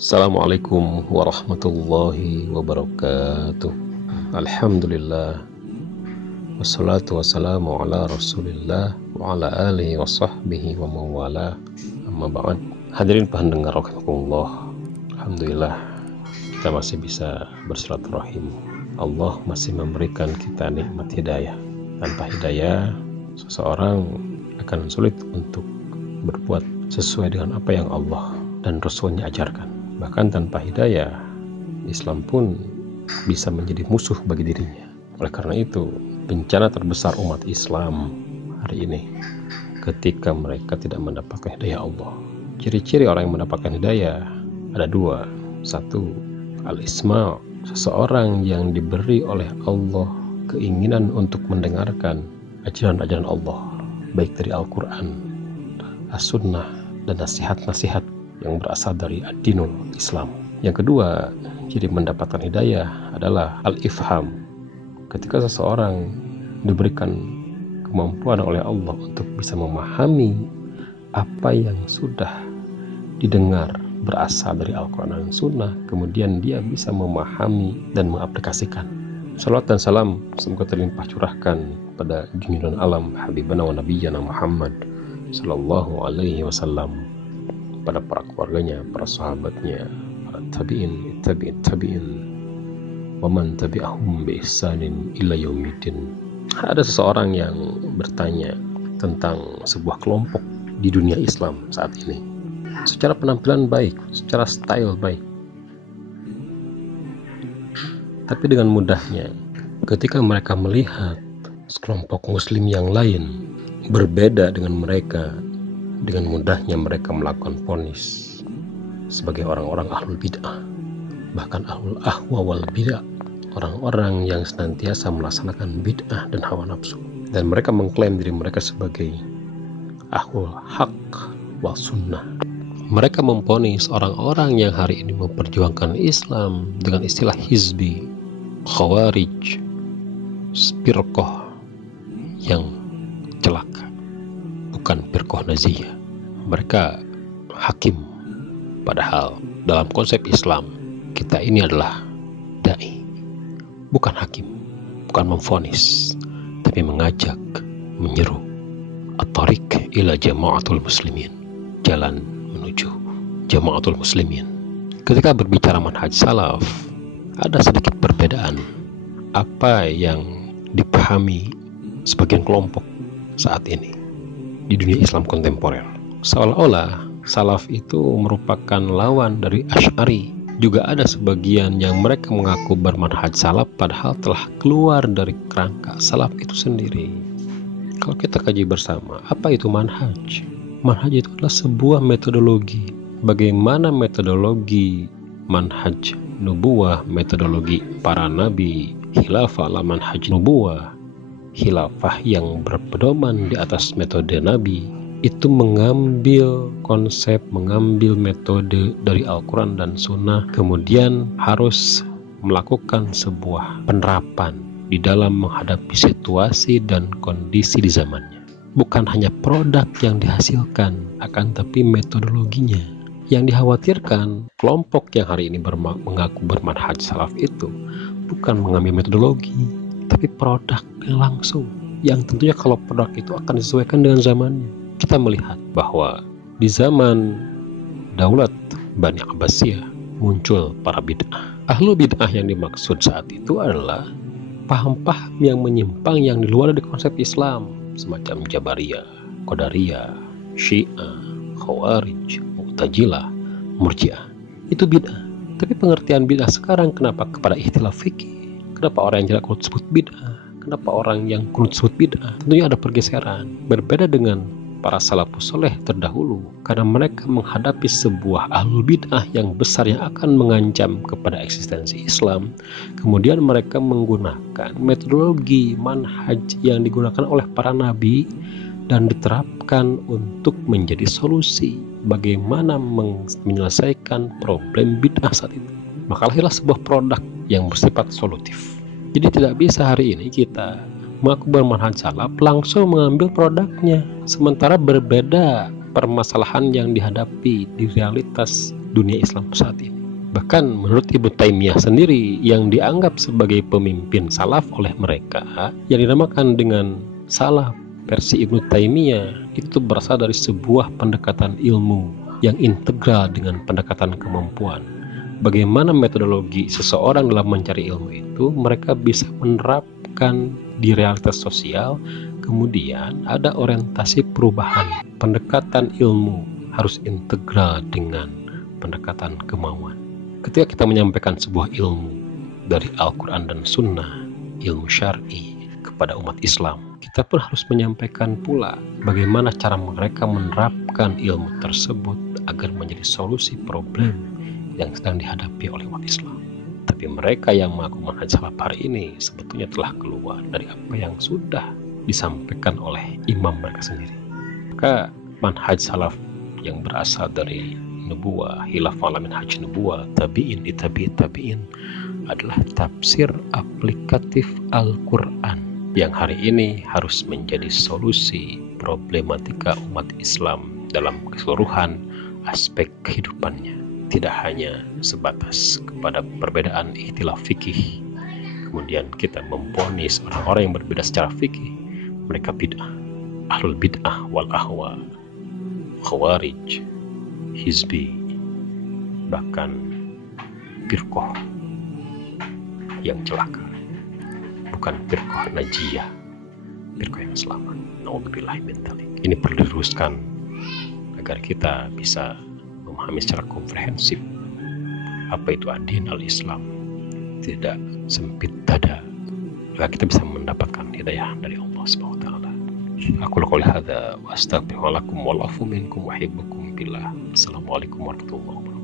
Assalamualaikum warahmatullahi wabarakatuh. Alhamdulillah, wassalatu wassalamu ala rasulillah wa ala alihi wa sahbihi wa mawala, amma ba'd. Hadirin pendengar rahimakumullah, alhamdulillah kita masih bisa bersilaturahim. Allah masih memberikan kita nikmat hidayah. Tanpa hidayah, seseorang akan sulit untuk berbuat sesuai dengan apa yang Allah dan Rasulnya ajarkan. Bahkan tanpa hidayah, Islam pun bisa menjadi musuh bagi dirinya. Oleh karena itu, bencana terbesar umat Islam hari ini ketika mereka tidak mendapatkan hidayah Allah. Ciri-ciri orang yang mendapatkan hidayah ada dua. Satu, al-isma', seseorang yang diberi oleh Allah keinginan untuk mendengarkan ajaran-ajaran Allah, baik dari Al-Quran, As-Sunnah, dan nasihat-nasihat yang berasal dari ad-dinul Islam. Yang kedua, ciri mendapatkan hidayah adalah al-ifham. Ketika seseorang diberikan kemampuan oleh Allah untuk bisa memahami apa yang sudah didengar berasal dari Al-Quran dan Sunnah, kemudian dia bisa memahami dan mengaplikasikan. Salawat dan salam semoga terlimpah curahkan pada junjungan alam Habibana wa Nabiyyana Muhammad sallallahu alaihi wasallam, pada para keluarganya, para sahabatnya, para tabi'in, wa man tabi'ahum bi ihsanin ila yaumiddin. Ada seseorang yang bertanya tentang sebuah kelompok di dunia Islam saat ini. Secara penampilan baik, secara style baik. Tapi dengan mudahnya, ketika mereka melihat sekelompok muslim yang lain berbeda dengan mereka, dengan mudahnya mereka melakukan vonis sebagai orang-orang ahlul bid'ah, bahkan ahlul ahwa wal bid'ah, orang-orang yang senantiasa melaksanakan bid'ah dan hawa nafsu, dan mereka mengklaim diri mereka sebagai ahlul haq wal sunnah. Mereka memvonis orang-orang yang hari ini memperjuangkan Islam dengan istilah hizbi, khawarij, firqah yang celaka, bukan firqah naziyah. Mereka hakim, padahal dalam konsep Islam kita ini adalah dai, bukan hakim, bukan memvonis, tapi mengajak, menyeru at-tariq ila jama'atul muslimin, jalan menuju jama'atul muslimin. Ketika berbicara manhaj salaf, ada sedikit perbedaan apa yang dipahami sebagian kelompok saat ini di dunia Islam kontemporer. Seolah-olah salaf itu merupakan lawan dari Asy'ari. Juga ada sebagian yang mereka mengaku bermanhaj salaf padahal telah keluar dari kerangka salaf itu sendiri. Kalau kita kaji bersama, apa itu manhaj? Manhaj itu adalah sebuah metodologi. Bagaimana metodologi manhaj nubuwah, metodologi para nabi, khilafah ala manhaj nubuwah, khilafah yang berpedoman di atas metode nabi, itu mengambil konsep, mengambil metode dari Al-Quran dan Sunnah, kemudian harus melakukan sebuah penerapan di dalam menghadapi situasi dan kondisi di zamannya. Bukan hanya produk yang dihasilkan, akan tapi metodologinya. Yang dikhawatirkan kelompok yang hari ini mengaku bermanhaj salaf itu bukan mengambil metodologi, tapi produk langsung, yang tentunya kalau produk itu akan disesuaikan dengan zamannya. Kita melihat bahwa di zaman Daulat Bani Abbasiyah muncul para bid'ah. Ahlu bid'ah yang dimaksud saat itu adalah paham-paham yang menyimpang yang di luar dari konsep Islam, semacam Jabariyah, Qadariyah, Syiah, Khawarij, Mu'tazilah, Murji'ah. Itu bid'ah. Tapi pengertian bid'ah sekarang kenapa kepada ikhtilaf fikih? Kenapa orang yang tidak kunut sebut bid'ah? Kenapa orang yang kunut sebut bid'ah? Tentunya ada pergeseran. Berbeda dengan para salafus soleh terdahulu, karena mereka menghadapi sebuah ahlul bid'ah yang besar yang akan mengancam kepada eksistensi Islam. Kemudian mereka menggunakan metodologi manhaj yang digunakan oleh para nabi dan diterapkan untuk menjadi solusi bagaimana menyelesaikan problem bid'ah saat itu. Maka lahirlah sebuah produk yang bersifat solutif. Jadi tidak bisa hari ini kita mengaku bermanhaj salaf langsung mengambil produknya, sementara berbeda permasalahan yang dihadapi di realitas dunia Islam saat ini. Bahkan menurut Ibnu Taimiyah sendiri yang dianggap sebagai pemimpin salaf oleh mereka, yang dinamakan dengan salaf versi Ibnu Taimiyah, itu berasal dari sebuah pendekatan ilmu yang integral dengan pendekatan kemampuan. Bagaimana metodologi seseorang dalam mencari ilmu itu mereka bisa menerapkan di realitas sosial. Kemudian ada orientasi perubahan. Pendekatan ilmu harus integral dengan pendekatan kemauan. Ketika kita menyampaikan sebuah ilmu dari Al-Quran dan Sunnah, ilmu syar'i kepada umat Islam, kita pun harus menyampaikan pula bagaimana cara mereka menerapkan ilmu tersebut agar menjadi solusi problem yang sedang dihadapi oleh umat Islam. Tapi mereka yang mengaku manhaj salaf hari ini sebetulnya telah keluar dari apa yang sudah disampaikan oleh imam mereka sendiri. Maka manhaj salaf yang berasal dari nubuwah, khilafah ala minhaj nubuwah, tabi'in di tabi'in adalah tafsir aplikatif Al-Quran yang hari ini harus menjadi solusi problematika umat Islam dalam keseluruhan aspek kehidupannya. Tidak hanya sebatas kepada perbedaan ikhtilaf fikih, kemudian kita memvonis orang-orang yang berbeda secara fikih mereka bid'ah, ahlul bid'ah wal ahwa, khawarij, hizbi, bahkan firqah yang celaka. Bukan firqah najiyah, firqah yang selamat. Na'udzubillahi min dzalik. Ini perlu diluruskan agar kita bisa memahami secara komprehensif apa itu ad-din al-Islam, tidak sempit dada, agar kita bisa mendapatkan hidayah dari Allah Subhanahu wa taala. Aku qouli hadza wa astaghfirullakum wa afu minkum wa uhibbukum billah. Assalamualaikum warahmatullahi wabarakatuh.